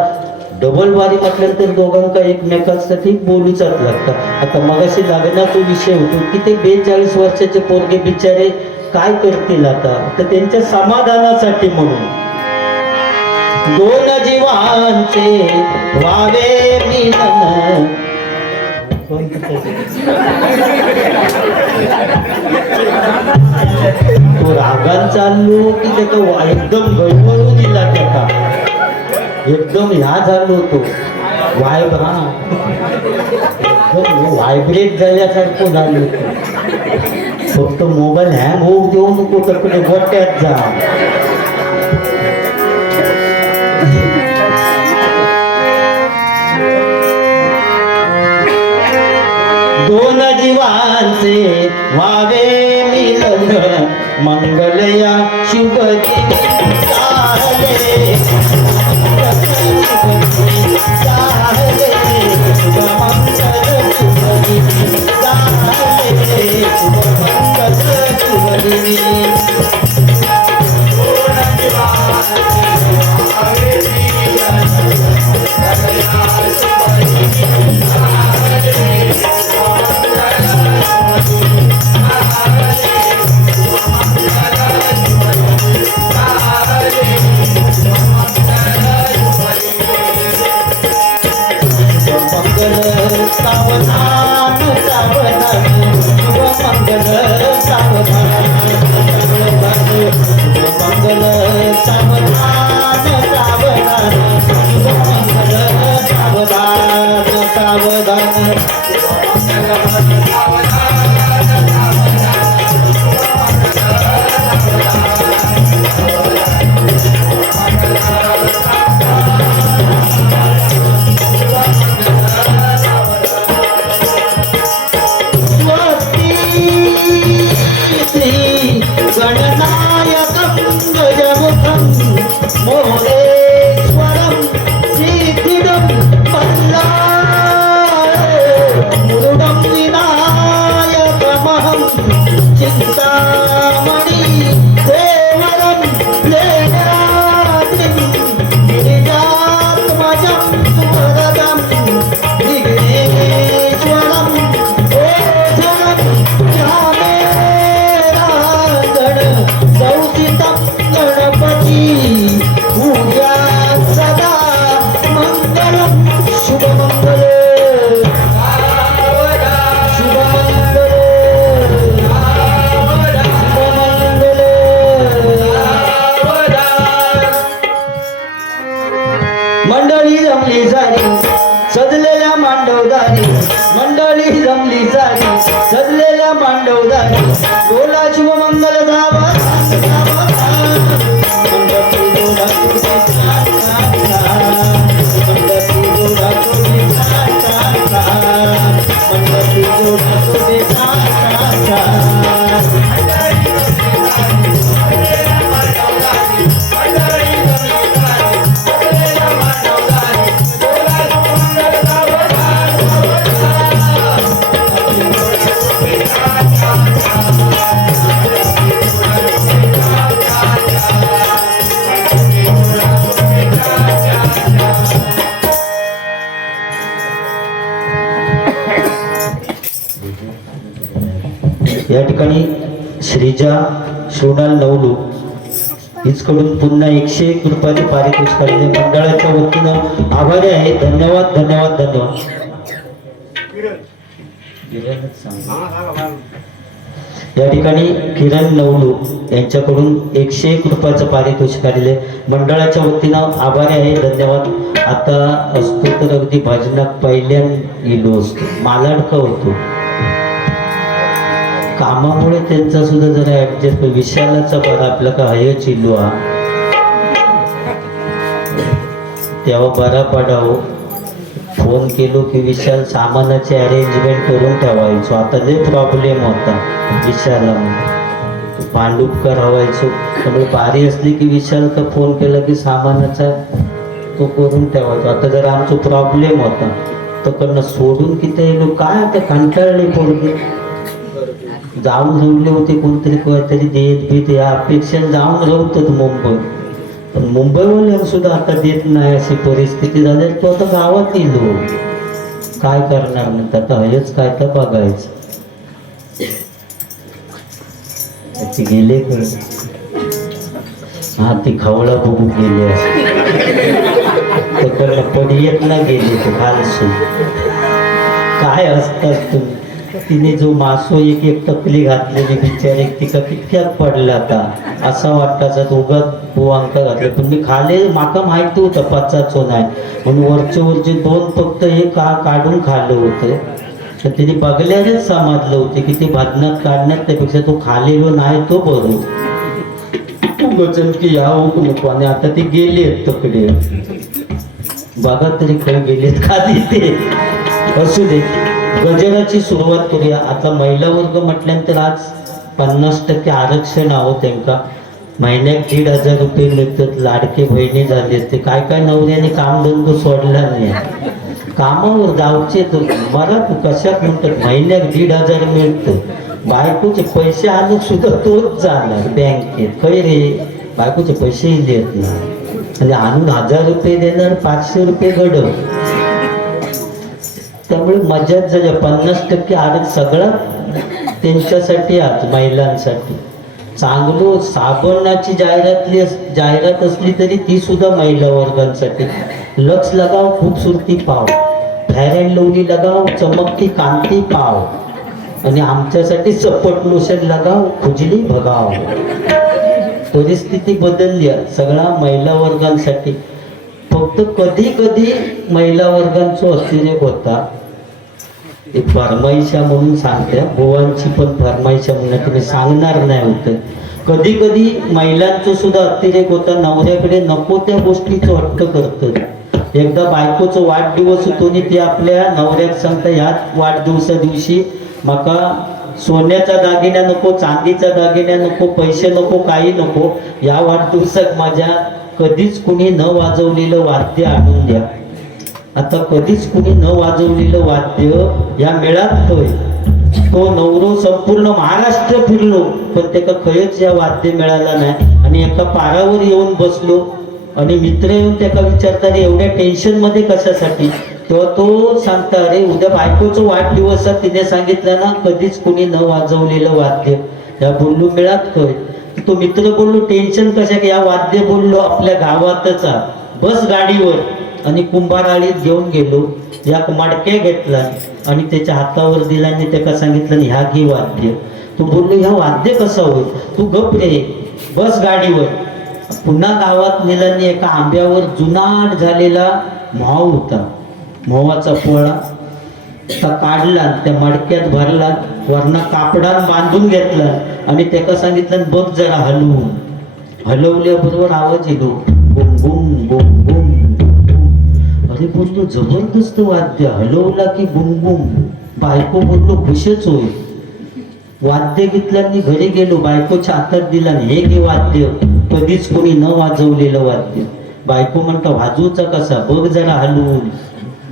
डबल बारी म्हटल्यानंतर दोघांका एकमेकांसाठी बोलूचाच लागतात. आता मगाशी लग्नाचा विषय होतो की ते 42 वर्षाचे पोरगे बिचारे काय करतील आता तर त्यांच्या समाधानासाठी म्हणून दोन जीवांचे व्हावे मिलन. तो रागात चाललो की त्याचा एकदम गळवळू दिला त्याचा एकदम ह्या झालो होतो व्हायब्रेट झाल्यासारखं झालं होतं. फक्त मोबाईल हँग होऊ देऊ नको तकडे गोट्यात जा. दोन जीवांचे व्हावे मिलन मंगलया शुभ झाले. मोरेश्वरम सिद्धिदं मुरुडं विनायकमहं चिन्तामणि देवरं लेण्याद्रिं गिरिजात्मजं सुवरदं विघ्नेश्वरं ओझरं ध्यानेरागण सौचितं गणपती पूजा सदा मंगलम शुभमंगल शुभमंगल शुभमंगल मंडळी जमली झाली सजलेल्या मांडवदारी मंडळी जमली झाली सजलेल्या मांडवदारी बोला शुभमंगल धावा या ठिकाणी श्रीजा सोनाल नवलू हिचकडून पुन्हा 101 रुपयाची पारितोषिकाने मंडळाच्या वतीनं आभारी आहे. धन्यवाद धन्यवाद धन्यवाद. या ठिकाणी किरण नवलू यांच्याकडून 101 रुपयाचं पारितोषिक आलेले मंडळाच्या वतीनं आभारी आहे. धन्यवाद. आता असतो तर अगदी भजनात पहिल्यांदा गेलो असतो मालाडका होतो कामामुळे त्यांचा सुद्धा जरा ऍडजस्ट विशालाचा पद आपला का हय चिल्लू हा तेव्हा बरा पडाव फोन केलो की विशाल सामानाचे अरेंजमेंट करून ठेवायचो. आता लय प्रॉब्लेम होता विशाला पांडुपकर हवायचो त्यामुळे बारी असली की विशाल का फोन केला की सामानाचा तो करून ठेवायचो. आता जरा आमचा प्रॉब्लेम होता तो कडनं सोडून किती येलो काय आता कंटाळले पोरगे जाऊन रवले होते कोणतरी काहीतरी देत बीत या अपेक्षा जाऊन रवतात मुंबई पण मुंबईवाले सुद्धा आता देत नाही अशी परिस्थिती झाली. तो आता गावात येलो काय करणार नाही आता हयच काय तर बघायचं त्याचे गेले कळ हा ती खवळा बघू गेले तर पडियत ना गेले तो खालसून काय असतात तुम्ही तिने जो मासो एक टकली घातलेली बिचारे तिका कितक्यात पडला आता असा वाटताचा दोघात पोवांका घातले पण मी खाले माका माहिती होतं पचाचो नाही म्हणून वरचे 2 फक्त हे काढून खाल्लं होतं तर तिने बघल्यानेच समजलं होते की ते भाजनात काढण्यात त्यापेक्षा तो खालेलो नाही तो बरोबर वचन की या नको आणि आता ते गेले तकडे बघा तरी खरं गेलेत का तिथे असू दे. गजराची सुरुवात करूया. आता महिला वर्ग म्हटल्यानंतर आज 50% आरक्षण आहो त्यांना महिन्यात 1,500 रुपये मिळतात. लाडके बहिणी झाले ते काय काय नवऱ्याने कामधंदो सोडला नाही कामावर जाऊचे तर मला कशात म्हणतात महिन्यात 1,500 मिळतं. बायकोचे पैसे आले सुद्धा तोच जाणार बँकेत खै रे बायकोचे पैसेही देत नाही आणि आणून 1,000 रुपये देणार 500 रुपये घडव त्यामुळे मजाच झाल्या. 50% आरक्षण सगळं त्यांच्यासाठी आज महिलांसाठी चांगलं साबणाची जाहिरात असली तरी ती सुद्धा महिला वर्गांसाठी. लक्स लगाव खूबसूरती पाव फेअर अँड लवली लगाव चमकती कांती पाव आणि आमच्यासाठी सपोर्ट लोशन लगाव खुजली भगाव. परिस्थिती बदलली सगळ्या महिला वर्गांसाठी. फक्त कधी कधी महिला वर्गांचा अतिरेक होता. एक फरमाईशा म्हणून सांगते गोवांची पण फरमाईशा म्हणून तुम्ही सांगणार नाही होतं. कधी कधी महिलांचं सुद्धा अतिरेक होता. नवऱ्याकडे नको त्या गोष्टीचं हट्ट करतं. एकदा बायकोचा वाढदिवस होतो आणि ते आपल्या नवऱ्यात सांगता ह्याच वाढदिवसा दिवशी माका सोन्याचा दागिना नको चांदीचा दागिना नको पैसे नको काही नको या वाढदिवसात माझ्या कधीच कुणी न वाजवलेलं वाद्य आणून द्या. आता कधीच कुणी न वाजवलेलं वाद्य या मेळात होय. तो नवरो संपूर्ण महाराष्ट्र फिरलो पण त्याला खयच या वाद्य मिळाला नाही. आणि एका पारावर येऊन बसलो आणि मित्र येऊन त्याला विचारतात एवढ्या टेन्शन मध्ये कशासाठी. तेव्हा तो सांगता अरे उद्या बायकोचा वाढदिवस आहे. तिने सांगितलं ना कधीच कुणी न वाजवलेलं वाद्य. या बोललो मिळात खय. तो मित्र बोललो टेन्शन कशा या वाद्य बोललो आपल्या गावातच बस गाडीवर आणि कुंभाराळीत घेऊन गेलो. या मडक्या घेतला आणि त्याच्या हातावर दिला आणि त्याला सांगितलं ह्या घे वाद्य. तो बोललो ह्या वाद्य कसं होईल. तू गप रे बस गाडीवर. पुन्हा गावात नेल्याने एका आंब्यावर जुनाट झालेला म्हाव होता. म्हावाचा पोळा त्या काढला त्या मडक्यात भरला वरना कापडात बांधून घेतला आणि त्याला सांगितलं बघ जरा हलवून. हलवल्याबरोबर आवाज येतो बुम बुम बुम बुम. अरे बोललो जबरदस्त वाद्य. हलवला की बुम बुम. बायको बोललो खुशच होईल. वाद्य घेतल्याने घरी गेलो बायकोच्या हातात दिला हे घे वाद्य कधीच कोणी न वाजवलेलं वाद्य. बायको म्हणता वाजवचा कसा बघ जरा हलवून.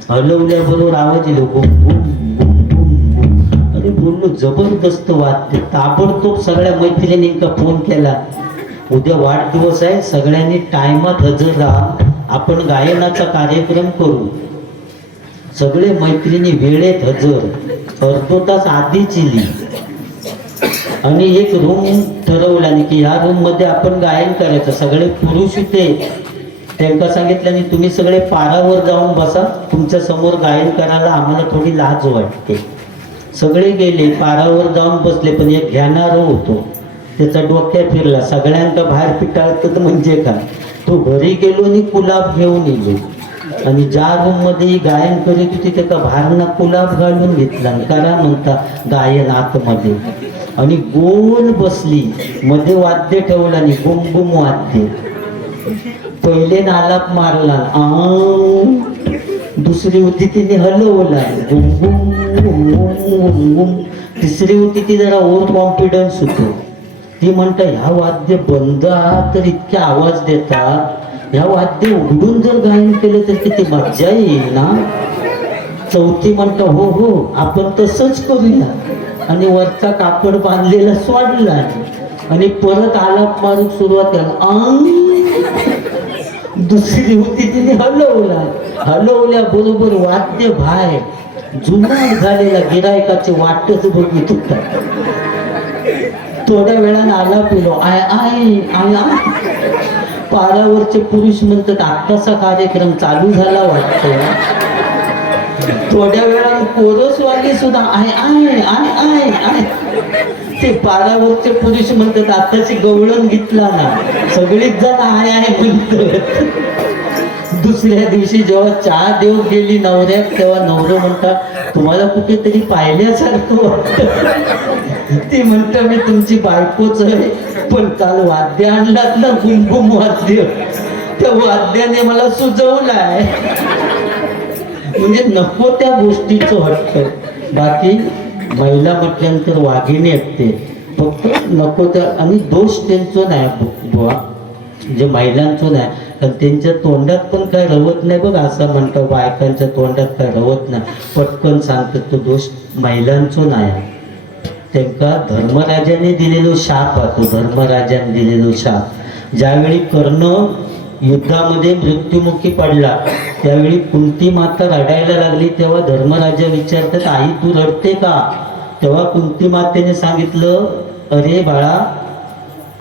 हलवल्याबरोबर आवाज येतो बुम बुम बुम बुम बुम. अरे बोललो जबरदस्त वाद्य. ताबडतोब सगळ्या मैत्रिणींना फोन केला उद्या वाढदिवस आहे सगळ्यांनी टायमात हजर राहा. आपण गायनाचा कार्यक्रम करू. सगळे मैत्रिणी वेळेत हजर अर्धो तास आधीच इली आणि एक रूम ठरवला की ह्या रूम मध्ये आपण गायन करायचं. सगळे पुरुष इथे त्यांना सांगितलं आणि तुम्ही सगळे पारावर जाऊन बसा तुमच्या समोर गायन करायला आम्हाला थोडी लाज वाटते. सगळे गेले पारावर जाऊन बसले पण एक घेणारा होतो त्याचा डोक्या फिरला. सगळ्यांका बाहेर पिटाळत म्हणजे काय. तो घरी गेलो आणि कुलाब घेऊन येलो आणि ज्या रूम मध्ये गायन करीत होती त्याचा बाहेरना कुलाब घालून घेतला. करा म्हणता गायन आतमध्ये आणि गोल बसली मध्ये वाद्य ठेवला आणि बुम बुम वाद्य. पहिले नालाप मारला दुसरी होती तिने हलवला बुम बुम बुम बुम बुम. तिसरी होती ती जरा ओव्हर कॉन्फिडन्स होतो. ती म्हणता ह्या वाद्य बंद तर इतके आवाज देतात. ह्या वाद्य उघडून जर गायन केलं तर किती मज्जा येईल ना. चौथी म्हणता हो हो आपण तसंच करूया आणि वरचा कापड बांधलेला सोडला आणि परत आलाप मारून सुरुवात केला. दुसरी होती तिने हलवला. हलवल्या बरोबर वाद्य बाहेर जुनाट झालेला गिरायकाचे वाटच बघित होता. थोड्या वेळाने आला पिलो आय आय आय आय. पारावरचे पुरुष म्हणतात आत्ताचा कार्यक्रम चालू झाला वाटतं. थोड्या वेळाने कोरसवाली सुद्धा I I I I I. ते पारावरचे पुरुष म्हणतात आताची गवळण घेतला ना. सगळीच जण आय आय म्हणतात. दुसऱ्या दिवशी जेव्हा चहा देव गेली नवऱ्यात तेव्हा नवरं म्हणता तुम्हाला कुठेतरी पाहिल्यासारखं वाटतं. ती म्हणता मी तुमची बायकोच आहे पण काल वाद्य आणलात ना बुमबुम वाद्य त्या वाद्याने मला सुजवलाय. म्हणजे नको त्या गोष्टीचं हट्ट. बाकी महिला म्हटल्यानंतर वाघिणी असते फक्त नको त्या आणि दोष त्यांचं नाही बुवा जे महिलांचं नाही कारण त्यांच्या तोंडात पण काय रवत नाही बघ. असं म्हणतं बायकांच्या तोंडात काय रवत नाही पटकन सांगतात तो दोष महिलांचं नाही. त्यांना धर्मराजाने दिलेलो शाप होतो. धर्मराजाने दिलेलो शाप. ज्यावेळी कर्ण युद्धामध्ये मृत्युमुखी पडला त्यावेळी कुंती माता रडायला लागली तेव्हा धर्मराजा विचारतात आई तू रडते का. तेव्हा कुंती मातेने सांगितलं अरे बाळा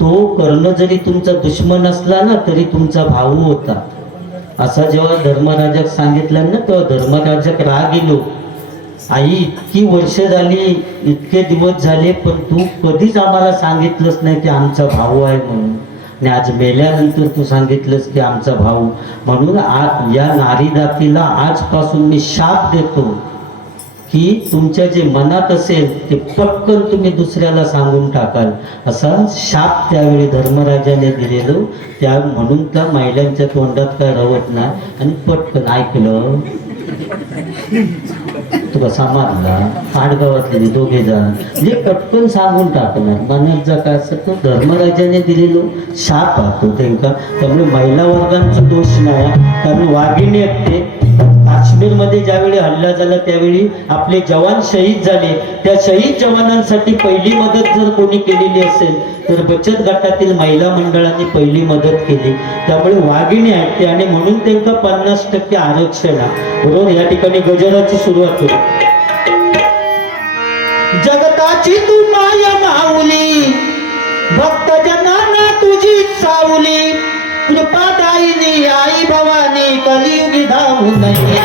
तो कर्ण जरी तुमचा दुश्मन असला ना तरी तुमचा भाऊ होता. असा जेव्हा धर्मराजाक सांगितलं ना तेव्हा धर्मराजाक राग येलो. आई इतकी वर्ष झाली इतके दिवस झाले पण तू कधीच आम्हाला सांगितलंच नाही की आमचा भाऊ आहे म्हणून. आणि आज मेल्यानंतर तू सांगितलंस की आमचा भाऊ म्हणून या नारी जातीला आजपासून मी शाप देतो की तुमच्या जे मनात असेल ते पटकन तुम्ही दुसऱ्याला सांगून टाकाल. असा शाप त्यावेळी धर्मराजाने दिलेलो. त्या म्हणून त्या महिलांच्या तोंडात काय रवत नाही आणि पटकन ऐकलं तुका समजला आडगावातले दोघे जण म्हणजे पटकन सांगून टाकणार मनात जा काय असं तो धर्मराजाने दिलेलो शाप असतो त्यांना. त्यामुळे महिला वर्गांचा दोष नाही, कारण वाघिणी आहेत ते. काश्मीरमध्ये ज्यावेळी हल्ला झाला त्यावेळी आपले जवान शहीद झाले, त्या शहीद जवानांसाठी पहिली मदत जर कोणी केलेली असेल तर बचत गटातील महिला मंडळांनी पहिली मदत केली. त्यामुळे वाघिणी आहेत ते, आणि म्हणून त्यांना 50% आरक्षण आहे. बरोबर. या ठिकाणी गजराची सुरुवात होती. जगताची तू माया माऊली, भक्त जनांना तुझी सावली, कृपादायिनी आई भवानी कलियुगी धावू नये.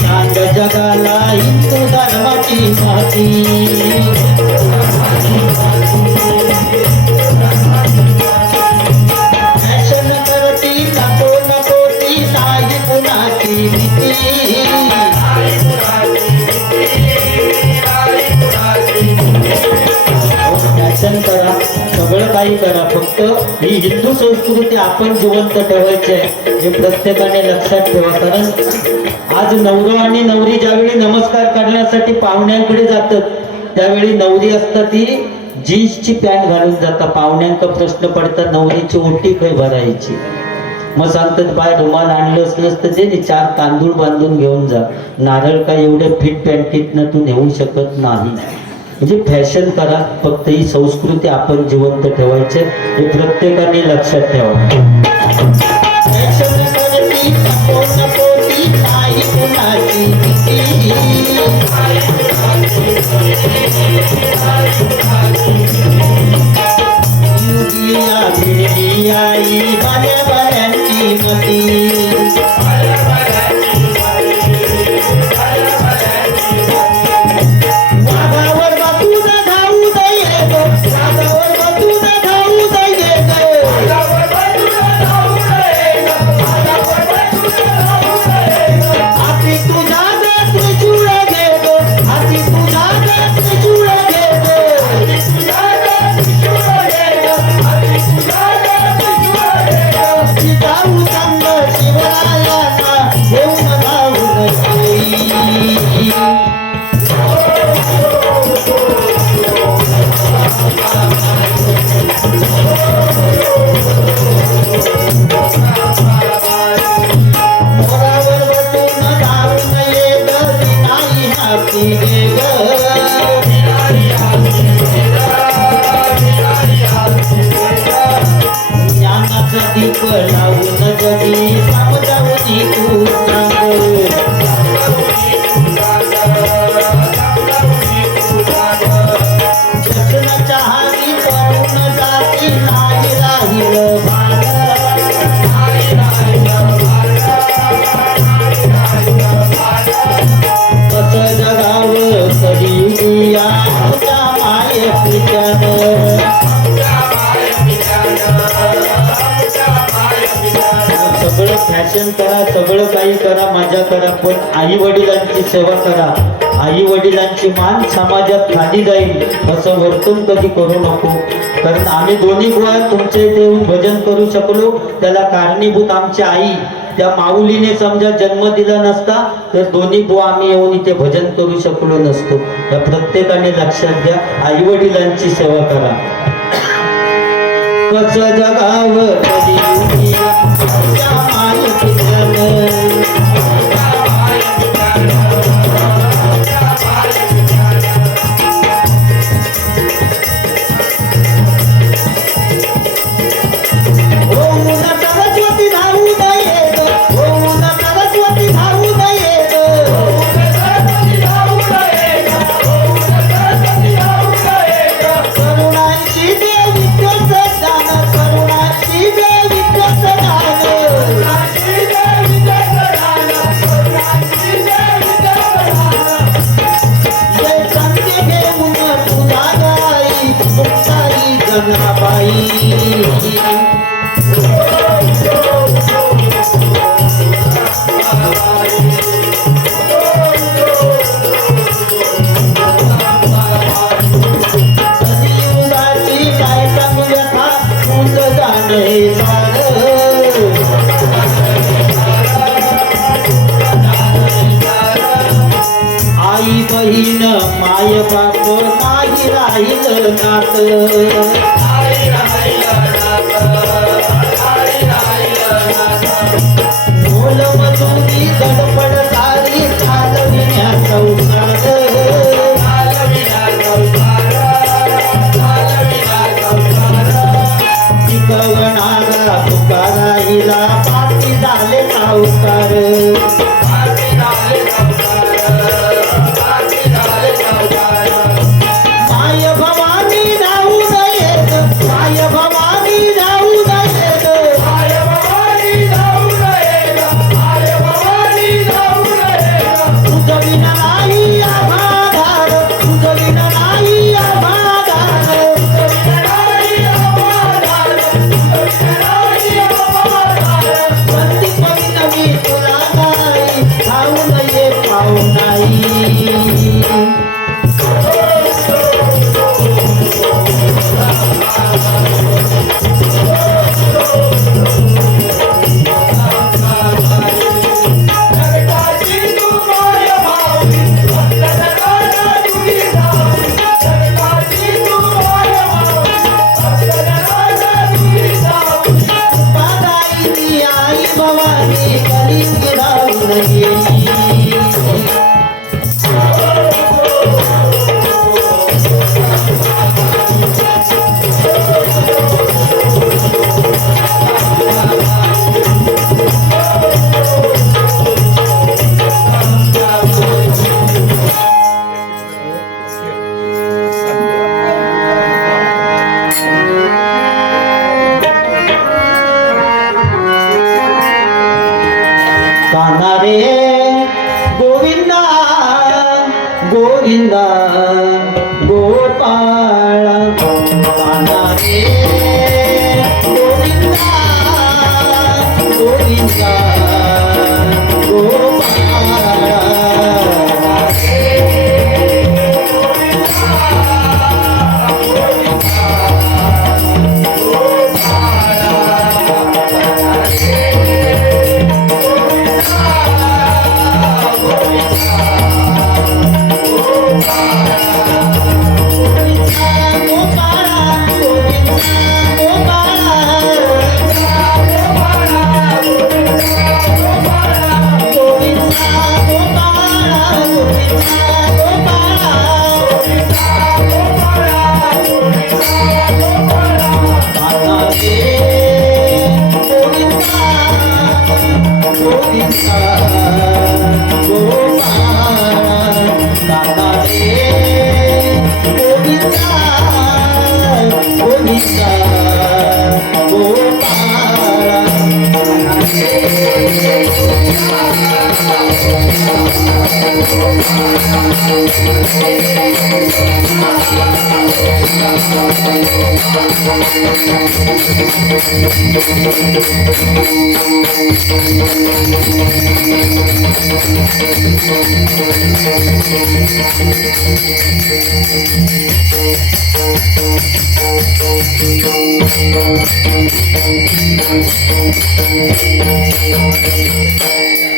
सांग जगाला हिंदू धर्माची माती, फॅशन करती नको नको ती नाही कुणाची भीती. फॅशन करा, सगळं काही करा, फक्त ही हिंदू संस्कृती आपण जिवंत ठेवायची आहे हे प्रत्येकाने लक्षात ठेवा. कारण आज नवरा आणि नवरी ज्यावेळी नमस्कार करण्यासाठी पाहुण्यांकडे जातात त्यावेळी नवरी असता ती जीन्सची पॅन्ट घालून जाता. पाहुण्यांका प्रश्न पडतात नवरीची ओटी काही भरायची, मग सांगतात बाय रुमाल आणलंच नसतं ते 4 तांदूळ बांधून घेऊन जा. नारळ काय एवढे फिट पॅन्टीतनं तू नेऊ शकत नाही. म्हणजे फॅशन करा, फक्त ही संस्कृती आपण जिवंत ठेवायचे हे प्रत्येकाने लक्षात ठेवा. फॅशन करा, सगळं काही करा, मजा करा, पण आई वडिलांची सेवा करा. आई वडिलांची मान समाजात खाली जाईल असं वर्तन कधी करू नको. कारण आम्ही दोन्ही बुवा तुमच्या इथे येऊन भजन करू शकलो त्याला कारणीभूत आमची आई. त्या माऊलीने समजा जन्म दिला नसता तर दोन्ही बुवा आम्ही येऊन इथे भजन करू शकलो नसतो. या प्रत्येकाने लक्षात घ्या, आई वडिलांची सेवा करा. कसं जगावं राहिलं नात मोल मजुरी धडपड सारी चालविण्या संसार शिकवणारा तुकारा हिला पाठी झाले सावकार माय भवानी राहू नयेत माय भवानी राहू नयेत तुझ विना नाही आभाधार तुझ विना नाही आभाधार वंदी कविता मी तुला नाही खाऊ नये पाहू नाही पादाई आई भवानी कलिंगी राहू नये काना रे गोविंदा गोविंदा गोपाळ काना रे गोविंदा गोविंदा गोपाळ Thank you.